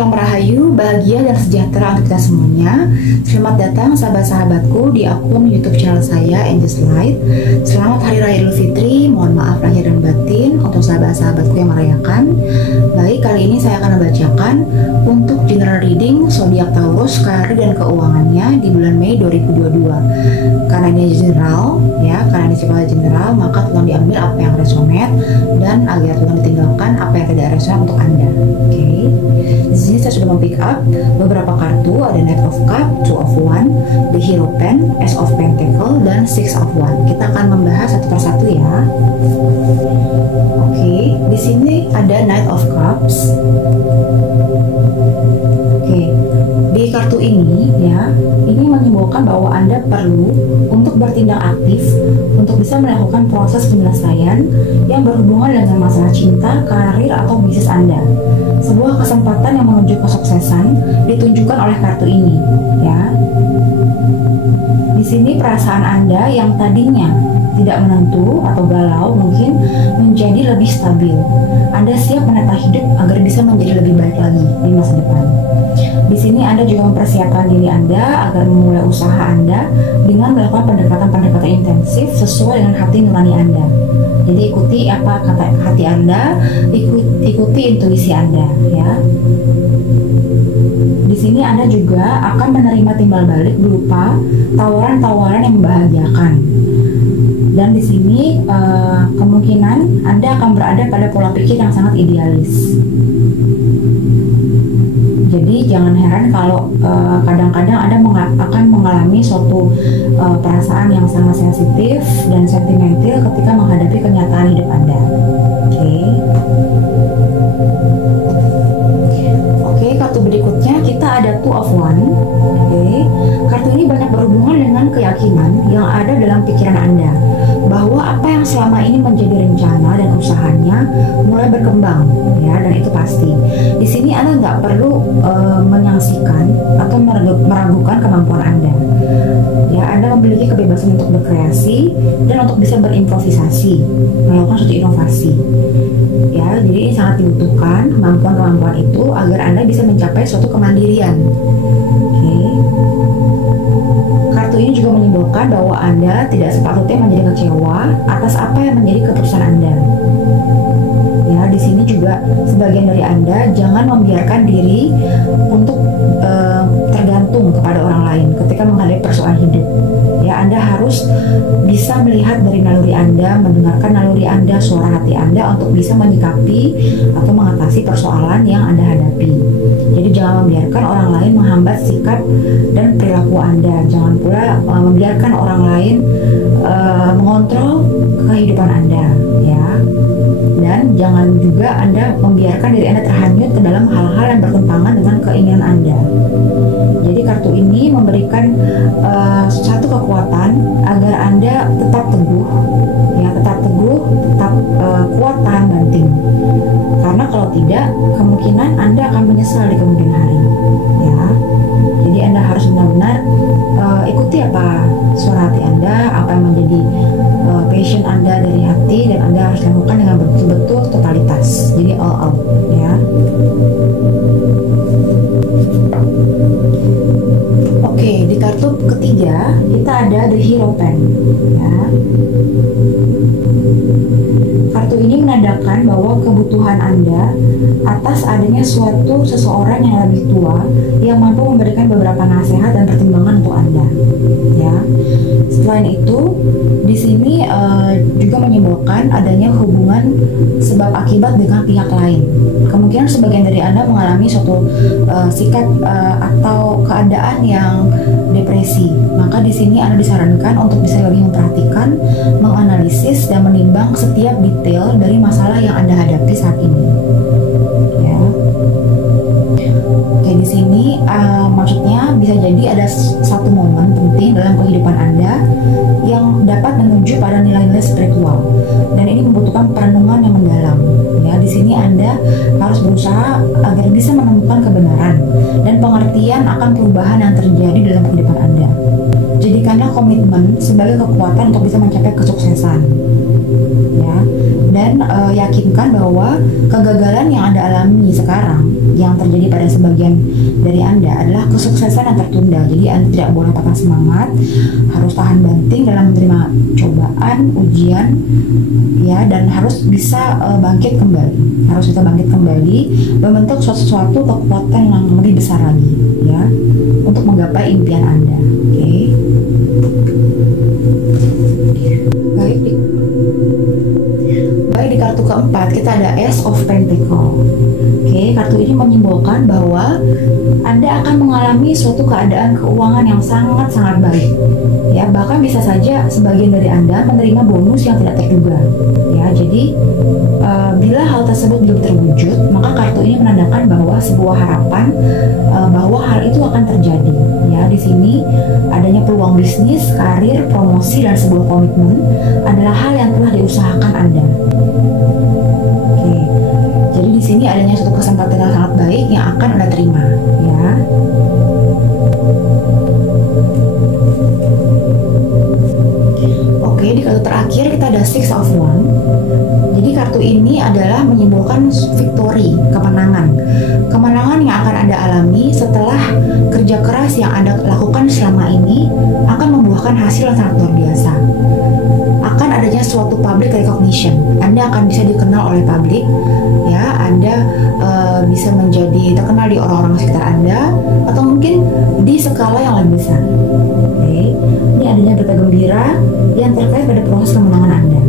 salam rahayu, bahagia dan sejahtera untuk kita semuanya. Selamat datang sahabat-sahabatku di akun YouTube channel saya, Angels Light. Selamat Hari Raya Idul Fitri, mohon maaf lahir dan batin untuk sahabat-sahabatku yang merayakan. Baik, kali ini saya akan membacakan untuk general reading zodiak Taurus, karir dan keuangannya di bulan Mei 2022. Karena ini general, ya, karena ini sifatnya general, maka tolong diambil apa yang resonate dan agar tolong ditinggalkan apa yang tidak resonate untuk Anda. Oke. Di sini saya sudah mempick up beberapa kartu, ada Knight of Cup, Two of Wands, The Hero Pen, Ace of Pentacle, dan Six of Wands. Kita akan membahas satu persatu ya. Oke, di sini ada Knight of Cups. Oke, di kartu ini ya, ini menyimbolkan bahwa Anda perlu untuk bertindak aktif untuk bisa melakukan proses penyelesaian yang berhubungan dengan masalah cinta, karir, atau bisnis Anda. Sebuah kesempatan yang menuju kesuksesan ditunjukkan oleh kartu ini, ya. Di sini perasaan Anda yang tadinya tidak menentu atau galau mungkin menjadi lebih stabil. Anda siap menata hidup agar bisa menjadi lebih baik lagi di masa depan. Di sini Anda juga mempersiapkan diri Anda agar memulai usaha Anda dengan melakukan pendekatan-pendekatan intensif sesuai dengan hati nurani Anda. Jadi ikuti apa kata hati Anda, ikuti intuisi Anda, ya. Di sini Anda juga akan menerima timbal balik berupa tawaran-tawaran yang membahagiakan. Dan di sini kemungkinan Anda akan berada pada pola pikir yang sangat idealis. Jadi jangan heran kalau kadang-kadang Anda akan mengalami suatu perasaan yang sangat sensitif dan sentimental ketika menghadapi kenyataan hidup Anda. Oke, kartu berikutnya kita ada Two of Wands. Kartu ini banyak berhubungan dengan keyakinan yang ada dalam pikiran Anda bahwa apa yang selama ini menjadi rencana dan usahanya mulai berkembang, ya, dan itu pasti. Di sini Anda nggak perlu menyaksikan atau meragukan kemampuan Anda. Ya, Anda memiliki kebebasan untuk berkreasi dan untuk bisa berimprovisasi, melakukan suatu inovasi. Ya, jadi ini sangat dibutuhkan kemampuan-kemampuan itu agar Anda bisa mencapai suatu kemandirian. Kartu ini juga menyimbolkan bahwa Anda tidak sepatutnya menjadi kecewa atas apa yang menjadi keputusan Anda. Ya, di sini juga sebagian dari Anda jangan membiarkan diri untuk tergantung kepada orang lain ketika menghadapi persoalan hidup. Ya, Anda harus bisa melihat dari naluri Anda, mendengarkan naluri Anda, suara hati Anda untuk bisa menyikapi atau mengatasi persoalan yang Anda hadapi. Jadi jangan membiarkan orang lain menghambat sikap dan perilaku Anda. Jangan pula membiarkan orang lain mengontrol kehidupan Anda, ya. Dan jangan juga Anda membiarkan diri Anda terhanyut ke dalam hal-hal yang bertentangan dengan keinginan Anda. Jadi kartu ini memberikan satu kekuatan agar Anda tetap teguh, ya, tetap kuat tahan banting. Karena kalau tidak, kemungkinan Anda akan menyesal di kemudian hari, ya. Jadi Anda harus benar-benar ikuti apa suara hati Anda, apa yang menjadi passion Anda dari hati, dan Anda harus lakukan dengan betul-betul totalitas. Jadi all out, ya. Oke, di kartu ketiga kita ada The Hero Pen, ya. Kartu ini menandakan bahwa kebutuhan Anda atas adanya suatu seseorang yang lebih tua yang mampu memberikan beberapa nasihat dan pertimbangan untuk Anda, ya. Selain itu, di sini juga menyimbolkan adanya hubungan sebab akibat dengan pihak lain. Kemungkinan sebagian dari Anda mengalami suatu sikap atau keadaan yang depresi. Maka di sini Anda disarankan untuk bisa lebih memperhatikan, menganalisis, dan menimbang setiap detail dari masalah yang Anda hadapi saat ini. Ya. Oke, di sini maksudnya bisa jadi ada satu momen penting dalam kehidupan Anda yang dapat menuju pada nilai-nilai spiritual, dan ini membutuhkan perenungan yang mendalam. Ya, di sini Anda harus berusaha agar bisa menemukan kebenaran dan pengertian akan perubahan yang terjadi dalam kehidupan Anda. Jadikanlah komitmen sebagai kekuatan untuk bisa mencapai kesuksesan, ya. Dan yakinkan bahwa kegagalan yang Anda alami sekarang, yang terjadi pada sebagian dari Anda, adalah kesuksesan yang tertunda. Jadi Anda tidak boleh patah semangat, harus tahan banting dalam menerima cobaan, ujian, ya, dan harus bisa bangkit kembali, membentuk sesuatu kekuatan yang lebih besar lagi, ya, untuk menggapai impian Anda. Oke. Baik, di kartu keempat kita ada Ace of Pentacle. Oke, kartu ini menyimbolkan bahwa Anda akan mengalami suatu keadaan keuangan yang sangat-sangat baik. Ya, bahkan bisa saja sebagian dari Anda menerima bonus yang tidak terduga. Ya, jadi bila hal tersebut belum terwujud, maka kartu ini menandakan bahwa sebuah harapan bahwa hal itu akan terjadi. Ya, di sini adanya peluang bisnis, karir, promosi, dan sebuah komitmen adalah hal yang telah diusahakan Anda. Oke, jadi di sini adanya suatu kesempatan yang sangat baik yang akan Anda terima, ya. Oke, di kartu terakhir kita ada Six of Wands. Jadi kartu ini adalah menyimbolkan victory, kemenangan yang akan Anda alami setelah kerja keras yang Anda lakukan selama ini akan membuahkan hasil yang sangat luar biasa. Akan adanya suatu public recognition, Anda akan bisa dikenal oleh publik, ya. Anda bisa menjadi terkenal di orang-orang sekitar Anda, atau mungkin di skala yang lebih besar. Oke, ini adanya berita gembira yang terkait pada proses kemenangan Anda.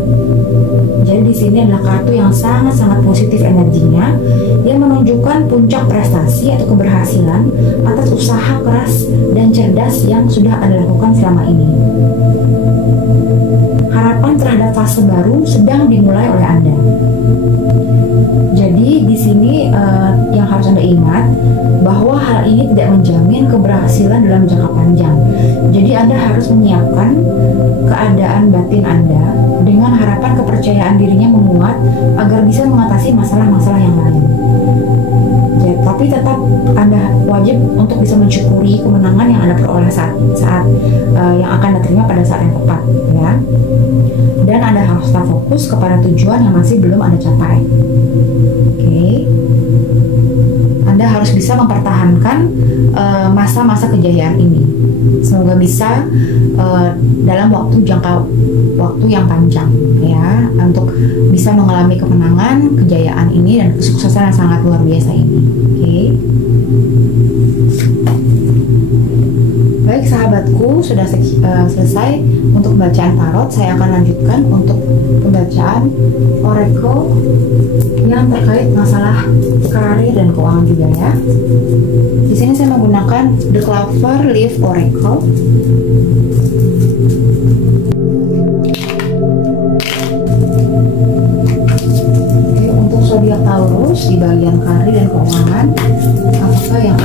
Jadi di sini adalah kartu yang sangat-sangat positif energinya, yang menunjukkan puncak prestasi atau keberhasilan atas usaha keras dan cerdas yang sudah Anda lakukan selama ini. Harapan terhadap fase baru sedang dimulai oleh Anda. Jadi di sini yang harus Anda ingat bahwa hal ini tidak menjamin keberhasilan dalam jangka panjang. Jadi Anda harus menyiapkan keadaan batin Anda dengan harapan kepercayaan dirinya menguat agar bisa mengatasi masalah-masalah yang lain. Ya, tapi tetap Anda wajib untuk bisa mensyukuri kemenangan yang Anda peroleh saat yang akan Anda terima pada saat yang tepat, ya. Dan Anda harus tetap fokus kepada tujuan yang masih belum Anda capai. Oke. Anda harus bisa mempertahankan masa-masa kejayaan ini. Semoga bisa dalam jangka waktu yang panjang, ya, untuk bisa mengalami kemenangan, kejayaan ini, dan kesuksesan yang sangat luar biasa ini. Oke. Baik sahabatku, sudah selesai untuk bacaan tarot. Saya akan lanjutkan untuk pembacaan oracle yang terkait masalah karir dan keuangan juga, ya. Di sini saya menggunakan The Clover Leaf Oracle. Oke, untuk zodiak Taurus di bagian karir dan keuangan, apakah yang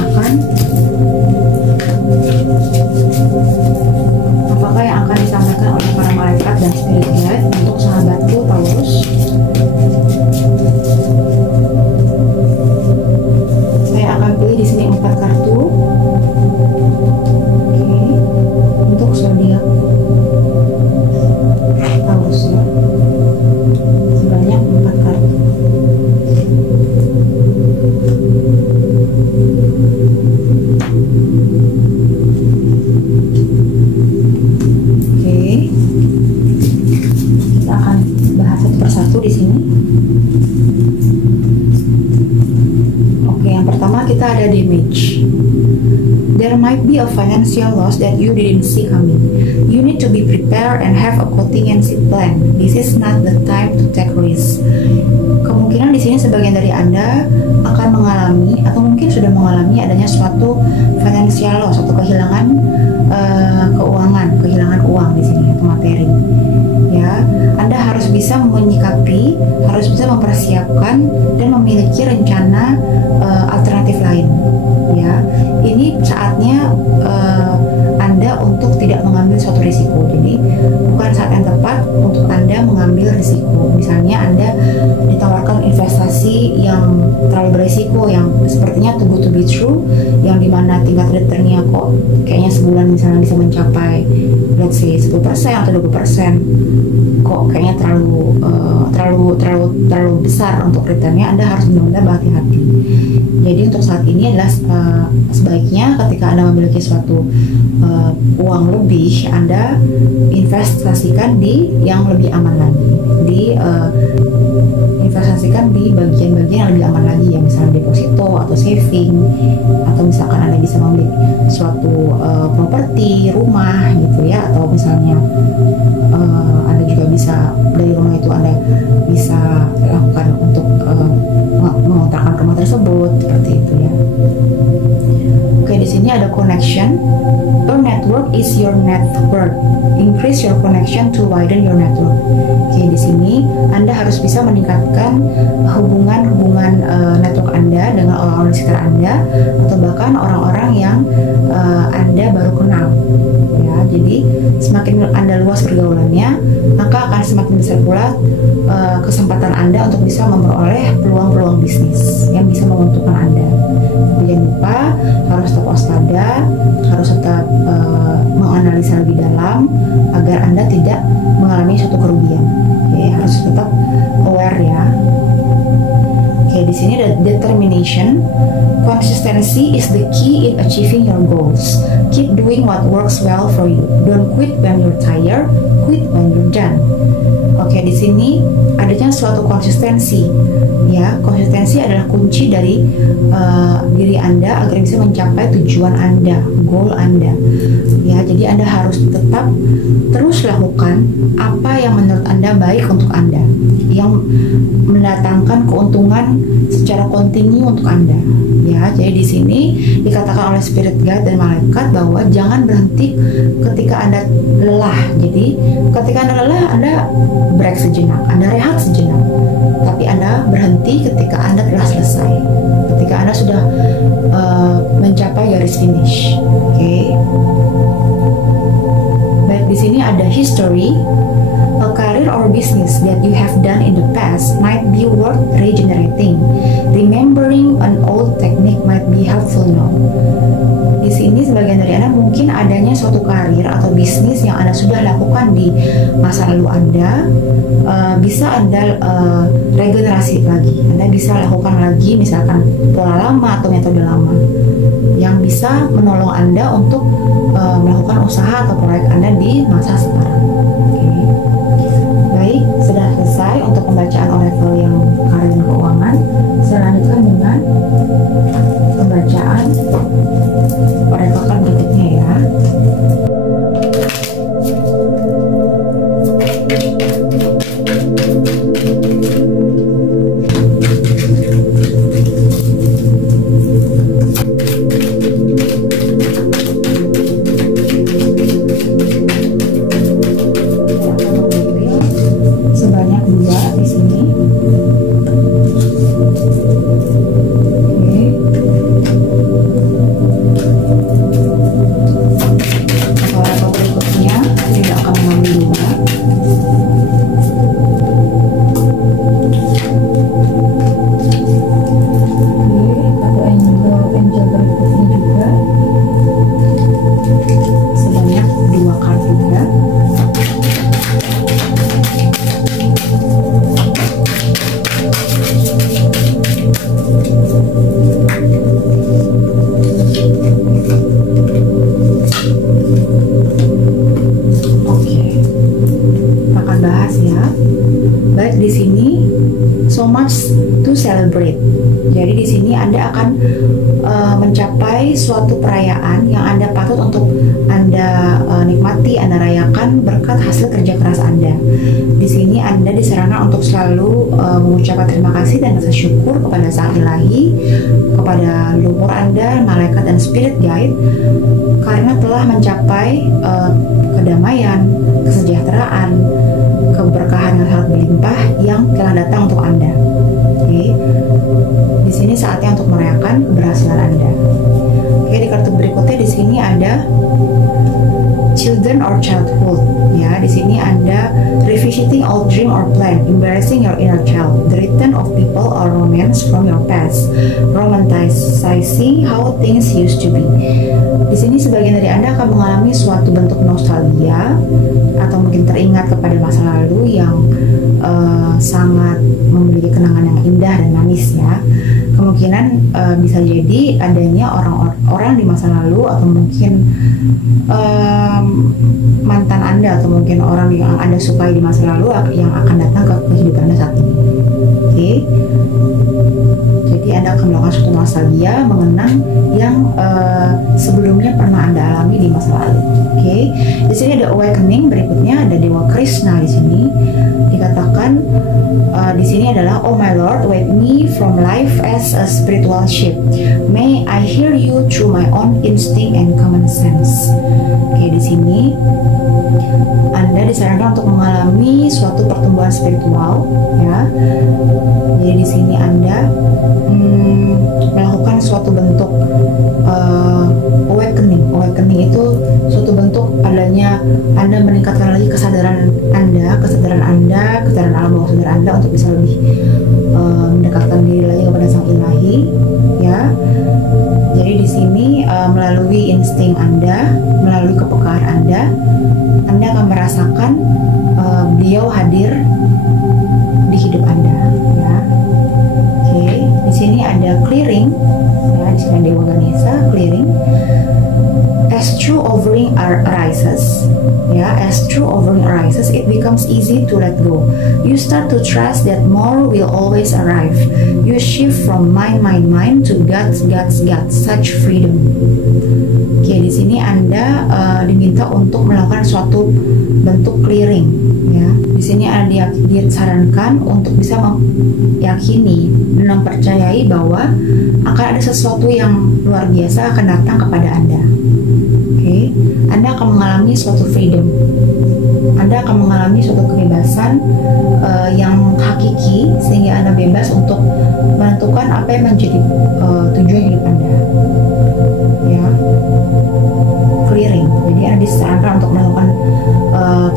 akan disampaikan oleh para malaikat dan spirit guide untuk sahabatku Taurus? Saya akan pilih di sini 4 kartu. Oke, untuk zodiak Taurus, ya, sebanyak 4 kartu. Kita ada damage. There might be a financial loss that you didn't see coming. You need to be prepared and have a contingency plan. This is not the time to take risk. Kemungkinan di sini sebagian dari Anda akan mengalami atau mungkin sudah mengalami adanya suatu financial loss atau kehilangan kehilangan uang di sini atau materi. Ya, Anda harus bisa menyikapi, harus bisa mempersiapkan dan memiliki rencana alternatif lain. Ya, ini saatnya Anda untuk tidak mengambil suatu risiko. Jadi bukan saat yang tepat untuk Anda mengambil risiko. Misalnya Anda ditawarkan investasi investasi yang terlalu beresiko, yang sepertinya too good to be true, yang dimana tingkat returnnya kok kayaknya sebulan misalnya bisa mencapai let's say 10% atau 20%, kok kayaknya terlalu besar untuk returnnya. Anda harus benar-benar berhati-hati. Jadi untuk saat ini adalah sebaiknya ketika Anda memiliki suatu uang lebih, Anda investasikan di yang lebih aman lagi, investasikan di bagian-bagian yang lebih aman lagi, ya misalnya deposito atau saving, atau misalkan Anda bisa membeli suatu properti, rumah gitu ya, atau misalnya Anda juga bisa dari rumah itu Anda bisa lakukan untuk mengontrakkan rumah tersebut, seperti itu ya. Oke, di sini ada connection. Your network is your net worth. Increase your connection to widen your network. Oke, di sini Anda harus bisa meningkatkan hubungan network Anda dengan orang-orang di sekitar Anda, atau bahkan orang-orang yang Anda baru kenal. Ya, jadi semakin Anda luas pergaulannya, maka akan semakin besar pula kesempatan Anda untuk bisa memperoleh peluang-peluang bisnis yang bisa menguntungkan Anda. Tapi jangan lupa harus tetap waspada, harus tetap menganalisa lebih dalam agar Anda tidak mengalami suatu kerugian. Oke, harus tetap aware ya. Oke, di sini ada determination. Consistency is the key in achieving your goals. Keep doing what works well for you. Don't quit when you're tired. Quit when you're done. Oke, di sini adanya suatu konsistensi. Ya, konsistensi adalah kunci dari diri Anda agar bisa mencapai tujuan Anda, goal Anda. Ya, jadi Anda harus tetap terus lakukan apa yang menurut Anda baik untuk Anda, yang mendatangkan keuntungan secara kontinu untuk Anda. Ya, jadi di sini dikatakan oleh spirit guide dan malaikat bahwa jangan berhenti ketika Anda lelah. Jadi ketika Anda lelah, Anda break sejenak, Anda rehat sejenak. Tapi Anda berhenti ketika Anda telah selesai, ketika Anda sudah mencapai garis finish. Oke. Baik, di sini ada history. A career or business that you have done in the past might be worth regenerating. Remembering an old technique might be helpful now. Di sini sebagian dari Anda mungkin adanya suatu karir atau bisnis yang Anda sudah lakukan di masa lalu Anda, bisa Anda regenerasi lagi. Anda bisa lakukan lagi misalkan pola lama atau metode lama yang bisa menolong Anda untuk melakukan usaha atau proyek Anda di masa sekarang. Okay. Baik, sudah selesai untuk pembacaan oracle yang karir dan keuangan. Saya lanjutkan dengan pembacaan oracle berikutnya ya. Sebanyak 2 di sini. Oracle berikutnya saya akan mengambil 2. Kartu angel berikutnya juga sebanyak 2 kartu juga. Baik, di sini so much to celebrate. Jadi di sini Anda akan mencapai suatu perayaan yang Anda patut untuk Anda nikmati, Anda rayakan berkat hasil kerja keras Anda. Di sini Anda disarankan untuk selalu mengucapkan terima kasih dan rasa syukur kepada Sang Ilahi, kepada leluhur Anda, malaikat dan spirit guide, karena telah mencapai kedamaian, kesejahteraan, keberkahan yang sangat berlimpah yang telah datang untuk Anda. Oke. Di sini saatnya untuk merayakan keberhasilan Anda. Oke, di kartu berikutnya di sini ada children or childhood. Ya, di sini Anda revisiting old dream or plan, embarrassing your inner child, the return of people or romance from your past, romanticizing how things used to be. Di sini sebagian dari Anda akan mengalami suatu bentuk nostalgia atau mungkin teringat kepada masa lalu yang sangat memiliki kenangan yang indah dan manis ya. Kemungkinan bisa jadi adanya orang-orang di masa lalu atau mungkin mantan Anda atau mungkin orang yang Anda sukai di masa lalu yang akan datang ke kehidupan Anda saat ini. Oke. Jadi Anda akan melakukan suatu nostalgia mengenang yang sebelumnya pernah Anda alami di masa lalu. Oke. Di sini ada awakening, berikutnya ada Dewa Krishna di sini. Dikatakan di sini adalah, "Oh my Lord, wake me from life as a spiritual ship. May I hear you through my own instinct and common sense." Oke, di sini Anda disarankan untuk mengalami suatu pertumbuhan spiritual, ya. Jadi di sini Anda melakukan suatu bentuk awakening. Awakening itu suatu bentuk adanya Anda meningkatkan lagi kesadaran Anda, kesadaran alam bawah sadar Anda untuk bisa lebih mendekatkan diri lagi kepada Sang Ilahi, ya. Jadi di sini melalui insting Anda, melalui kepekaan Anda akan merasakan beliau hadir di hidup Anda, ya. Oke, di sini ada clearing, ya, di sini Dewa Ganesha clearing. As true offering arises, ya, as true offering arises, it becomes easy to let go. You start to trust that more will always arrive. You shift from mind to God. Such freedom. Oke, di sini Anda diminta untuk melakukan suatu bentuk clearing, ya. Di sini Anda disarankan untuk bisa meyakini dan mempercayai bahwa akan ada sesuatu yang luar biasa akan datang kepada Anda. Oke, Anda akan mengalami suatu freedom. Anda akan mengalami suatu kebebasan yang hakiki, sehingga Anda bebas untuk menentukan apa yang menjadi tujuan hidup Anda. Ya, clearing. Jadi Anda disarankan untuk melakukan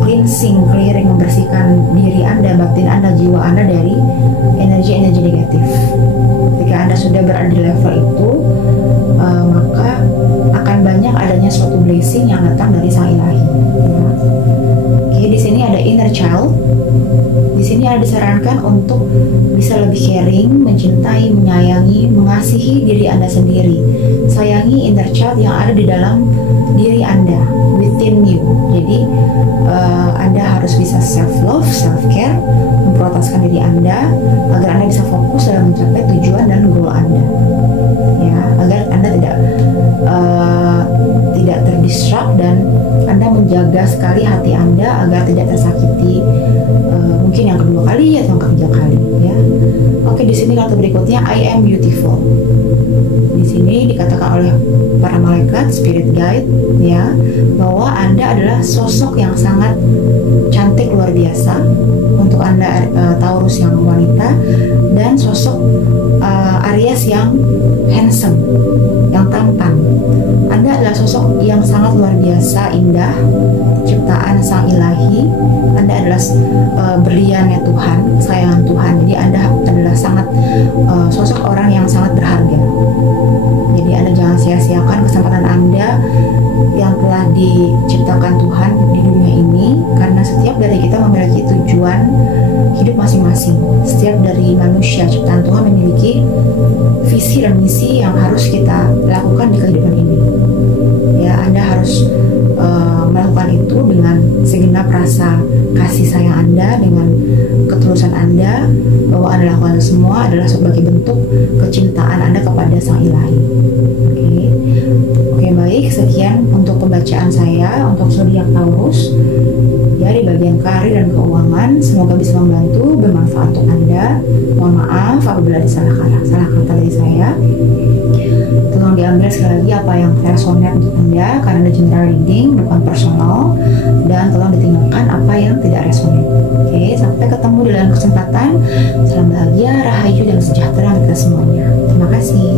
cleansing, clearing, membersihkan diri Anda, batin Anda, jiwa Anda dari energi-energi negatif. Ketika Anda sudah berada di level itu, maka akan banyak adanya suatu blessing yang datang dari Sang Ilahi. Ya. Oke, di sini ada inner child. Di sini Anda disarankan untuk bisa lebih caring, mencintai, menyayangi, mengasihi diri Anda sendiri. Sayangi inner child yang ada di dalam diri Anda, within you. Jadi Anda harus bisa self love, self care, memprioritaskan diri Anda agar Anda bisa fokus dalam mencapai tujuan dan goal Anda. Ya, agar Anda tidak terdisrupt dan Anda menjaga sekali hati Anda agar tidak tersakiti mungkin yang kedua kali atau yang ketiga kali, ya. Oke, di sini kartu berikutnya, I am beautiful. Di sini dikatakan oleh para malaikat, spirit guide, ya, bahwa Anda adalah sosok yang sangat cantik luar biasa untuk Anda, Taurus yang wanita, dan sosok Aries yang handsome, yang tampan. Anda adalah sosok yang sangat luar biasa, indah, ciptaan Sang Ilahi. Anda adalah berliannya Tuhan, kesayangan Tuhan. Jadi Anda adalah sangat sosok orang yang sangat berharga. Jadi Anda jangan sia-siakan kesempatan Anda yang telah diciptakan Tuhan di dunia ini, karena setiap dari kita memiliki tujuan hidup masing-masing. Setiap dari manusia ciptaan Tuhan memiliki visi dan misi yang harus kita lakukan di kehidupan ini. Ya, Anda harus melakukan itu dengan segenap rasa kasih sayang Anda, dengan ketulusan Anda, bahwa Anda lakukan semua adalah sebagai bentuk kecintaan Anda kepada Sang Ilahi. Oke, baik, sekian untuk pembacaan saya untuk zodiak Taurus, ya, di bagian karir dan keuangan. Semoga bisa membantu, bermanfaat untuk Anda. Mohon maaf apabila ada salah kata dari saya. Tolong diambil sekali lagi apa yang resonate untuk Anda, karena ada general reading, bukan personal, dan tolong ditinggalkan apa yang tidak resonate. Oke, sampai ketemu di lain kesempatan. Salam bahagia, rahayu, dan sejahtera untuk kita semuanya. Terima kasih.